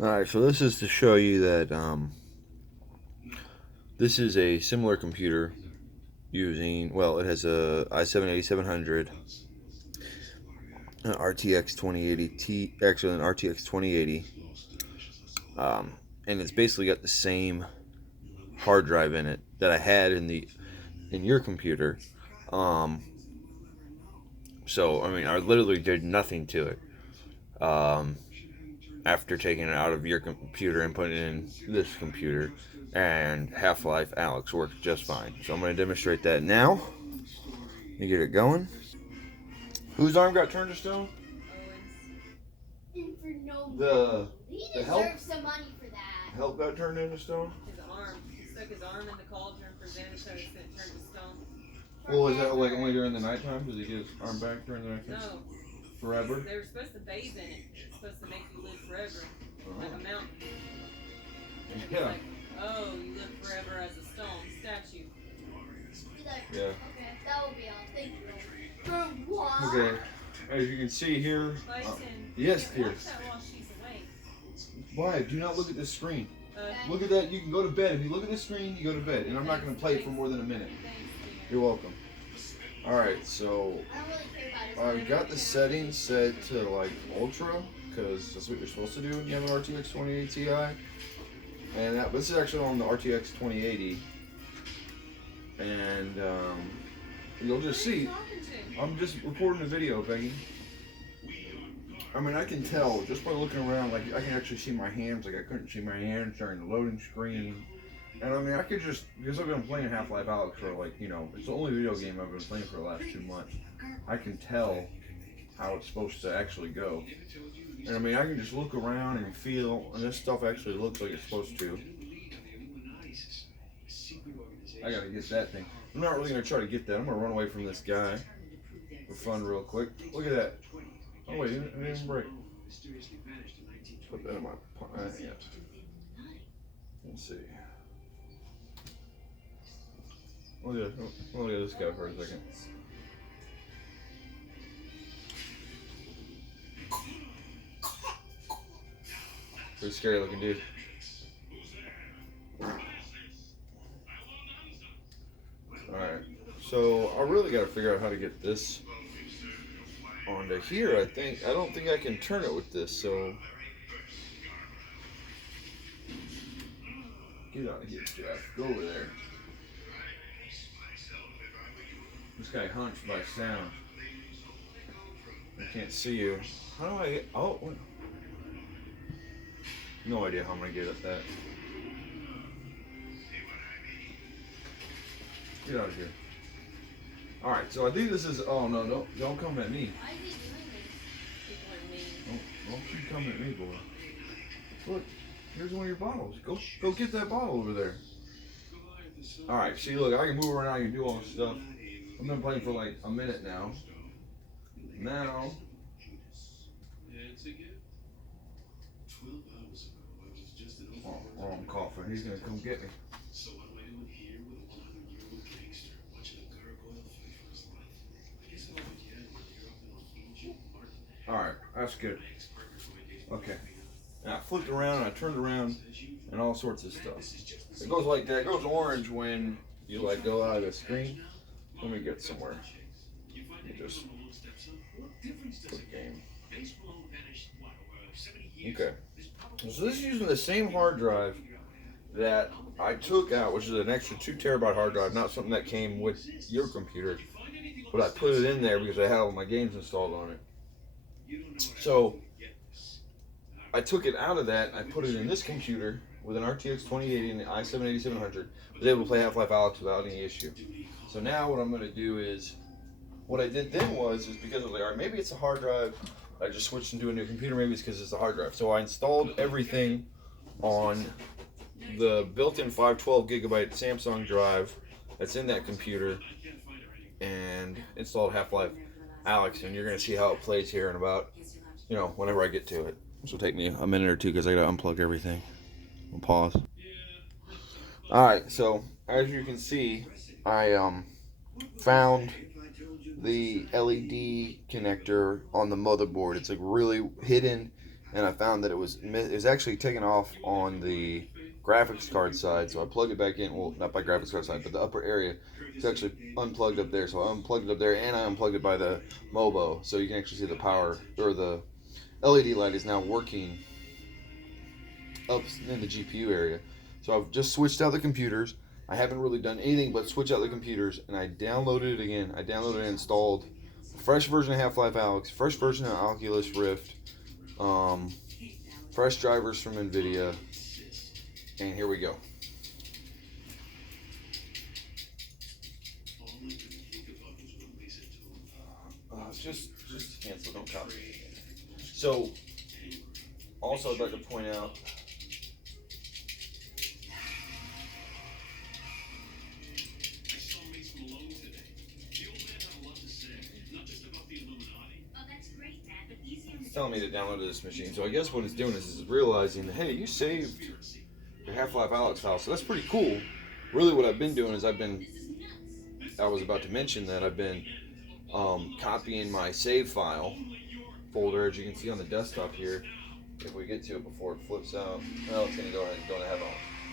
Alright, so this is to show you that this is a similar computer using, well, it has a i7-8700, an RTX 2080 T, actually an RTX 2080, and it's basically got the same hard drive in it that I had in your computer. Um, so I mean, I literally did nothing to it. After taking it out of your computer and putting it in this computer, and Half-Life Alex works just fine. So I'm going to demonstrate that now. You get it going. Whose arm got turned to stone? And for no The he the deserves help some money for that. help got turned into stone. His arm. He stuck his arm in the cauldron for Xanatos and it turned to stone. Well, is that like only during the nighttime? Does he get his arm back during the nighttime? No. Forever? They were supposed to bathe in it. It's supposed to make you live forever. Like a mountain. And it's like, oh, you live forever as a stone statue. Like, Yeah. Okay, that will be all. Thank you. For what? Okay. As you can see here. Yes, dear. Why? Do not look at this screen. Look at that. You can go to bed. If you look at the screen, you go to bed. And I'm not going to play it for more than a minute. You're welcome. Alright, so I don't really care about his I've got the settings set to like ultra, because that's what you're supposed to do when you have an RTX 2080 Ti. And this is actually on the RTX 2080. And you'll just see. I'm just recording a video, Peggy. I mean, I can tell just by looking around, like I can actually see my hands, like I couldn't see my hands during the loading screen. And I mean, I could just, because I've been playing Half-Life Alex for like, it's the only video game I've been playing for the last 2 months. I can tell how it's supposed to actually go. And I mean, I can just look around and feel, and this stuff actually looks like it's supposed to. I gotta get that thing. I'm not really gonna try to get that. I'm gonna run away from this guy for fun real quick. Look at that. Oh wait, it didn't even break. Put that in my yeah. Let's see. Look at this guy for a second. Pretty scary looking dude. Alright, so I really gotta figure out how to get this onto here. I don't think I can turn it with this, so get out of here, Jeff. Go over there. This guy hunts by sound. I can't see you. How do I get, oh, no idea how I'm gonna get at that. Get out of here. Alright, so I think this is, oh no, don't come at me. Why is he doing this? People are mean. Don't you come at me, boy. Look, here's one of your bottles. Go get that bottle over there. Alright, see, look, I can move around, I can do all this stuff. I've been playing for like a minute now. Now, oh, I'm coughing. He's gonna come get me. Alright, that's good. Okay. Now I flipped around and I turned around and all sorts of stuff. It goes like that. It goes orange when you like go out of the screen. Let me get somewhere. Let me just put game. Okay. So this is using the same hard drive that I took out, which is an extra 2 terabyte hard drive, not something that came with your computer, but I put it in there because I had all my games installed on it. So I took it out of that and I put it in this computer with an RTX 2080 and the i7-8700. Was able to play Half-Life Alex without any issue. So now what I'm going to do is, what I did then is because I was like, all right, maybe it's a hard drive. I just switched into a new computer. Maybe it's because it's a hard drive. So I installed everything on the built-in 512 gigabyte Samsung drive that's in that computer and installed Half-Life Alex. And you're going to see how it plays here in about, whenever I get to it. This will take me a minute or two because I got to unplug everything. I'll pause. Alright, so as you can see, I found the LED connector on the motherboard. It's like really hidden and I found that it was actually taken off on the graphics card side. So I plugged it back in. Well, not by graphics card side, but the upper area. It's actually unplugged up there. So I unplugged it up there, and I unplugged it by the Mobo, so you can actually see the power, or the LED light is now working up in the GPU area. So I've just switched out the computers. I haven't really done anything but switch out the computers, and I downloaded it again. I downloaded and installed a fresh version of Half-Life Alyx, fresh version of Oculus Rift, fresh drivers from NVIDIA, and here we go. Just cancel, don't copy. So, also I'd like to point out, it's telling me to download this machine. So I guess what it's doing is it's realizing that, hey, you saved your Half-Life Alyx file, so that's pretty cool. Really what I've been doing is I was about to mention that I've been copying my save file folder, as you can see on the desktop here. If we get to it before it flips out, well, it's going to go ahead and have on.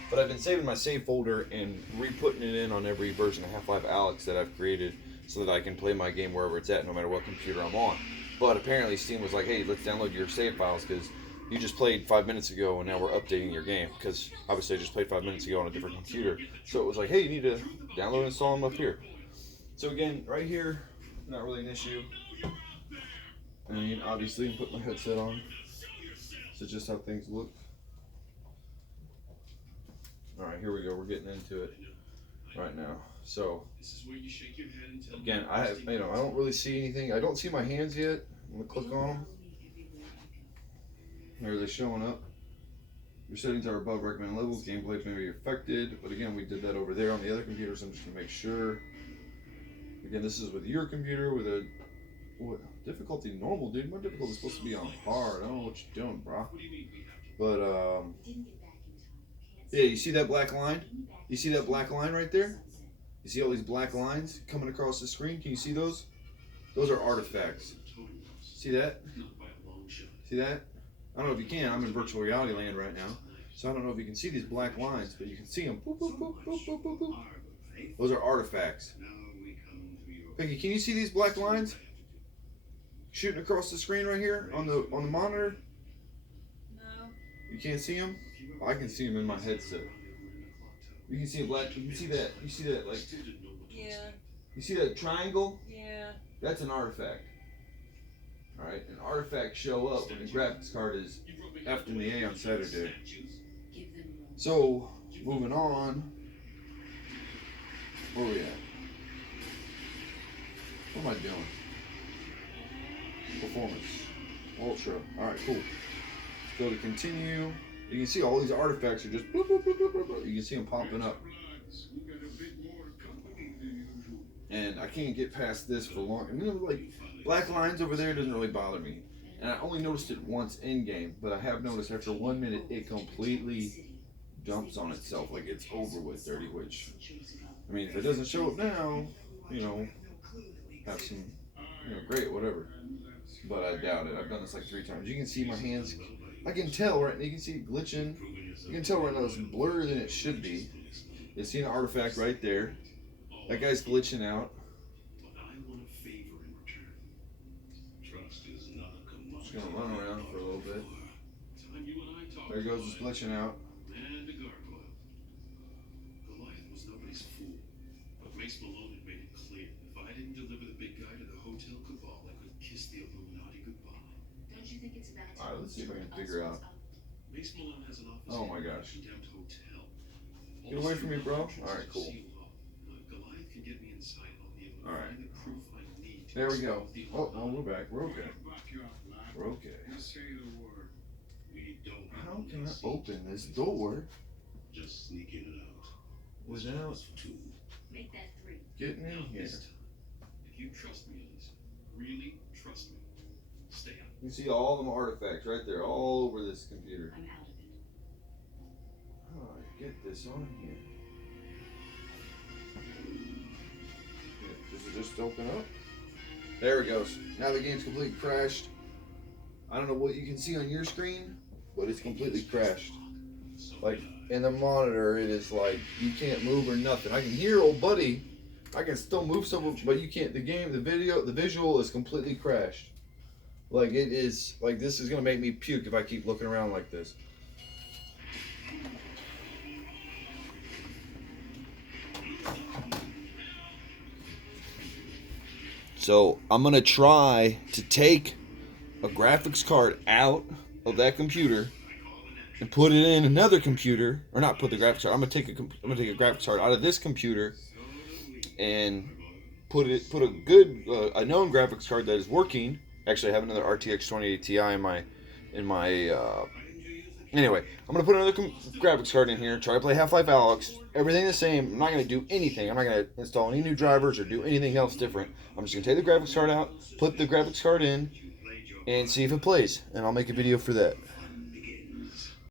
But I've been saving my save folder and re-putting it in on every version of Half-Life Alyx that I've created so that I can play my game wherever it's at, no matter what computer I'm on. But apparently Steam was like, hey, let's download your save files because you just played 5 minutes ago and now we're updating your game. Because obviously I just played 5 minutes ago on a different computer. So it was like, hey, you need to download and install them up here. So again, right here, not really an issue. I mean, obviously, put my headset on. So just how things look. All right, here we go. We're getting into it right now. So again, I don't really see anything. I don't see my hands yet. I'm gonna click on them. Here they're showing up. Your settings are above recommended levels. Gameplay may be affected, but again, we did that over there on the other computer. So I'm just gonna make sure. Again, this is with your computer with a difficulty normal, dude. My difficulty is supposed to be on hard. I don't know what you're doing, bro. But yeah, you see that black line? You see that black line right there? You see all these black lines coming across the screen? Can you see those? Those are artifacts. See that? See that? I don't know if you can. I'm in virtual reality land right now, so I don't know if you can see these black lines, but you can see them. Boop, boop, boop, boop, boop, boop, boop. Those are artifacts. Pinky, can you see these black lines shooting across the screen right here on the monitor? No. You can't see them? I can see them in my headset. You can see a black. You can see that. You see that, like. Yeah. You see that triangle? Yeah. That's an artifact. All right, and artifacts show up when the graphics card is effed in the A on Saturday. So moving on. Where we at? What am I doing? Performance. Ultra. Alright, cool. Let's go to continue. You can see all these artifacts are just boop, boop, boop, boop, boop, boop. You can see them popping up. And I can't get past this for long. And then, like, black lines over there doesn't really bother me. And I only noticed it once in game, but I have noticed after 1 minute it completely dumps on itself. Like it's over with, Dirty Witch. I mean, if it doesn't show up now, you know, have some, you know, great, whatever. But I doubt it. I've done this like 3 times. You can see my hands. I can tell, right? You can see it glitching. You can tell right now it's blurrier than it should be. You see an artifact right there. That guy's glitching out. Just gonna run around for a little bit. There goes his glitching out. Alright, let's see if I can figure out. Oh my gosh. Get away from me, bro. Alright, cool. Alright. There we go. Oh, no, we're back. We're okay. We're okay. How can I open this door without getting in here? You see all them artifacts right there, all over this computer. How do I get this on here? Does it just open up? There it goes. Now the game's completely crashed. I don't know what you can see on your screen, but it's completely crashed. Like, in the monitor, it is like, you can't move or nothing. I can hear old buddy. I can still move some, but you can't. The game, the video, the visual is completely crashed. Like, it is, like, this is going to make me puke if I keep looking around like this. So, I'm going to try to take a graphics card out of that computer and put it in another computer, or not put the graphics card. I'm gonna take a graphics card out of this computer and put a good a known graphics card that is working. Actually, I have another RTX 2080 Ti in my anyway. I'm gonna put another graphics card in here. Try to play Half-Life Alyx. Everything the same. I'm not gonna do anything. I'm not gonna install any new drivers or do anything else different. I'm just gonna take the graphics card out, put the graphics card in, and see if it plays. And I'll make a video for that.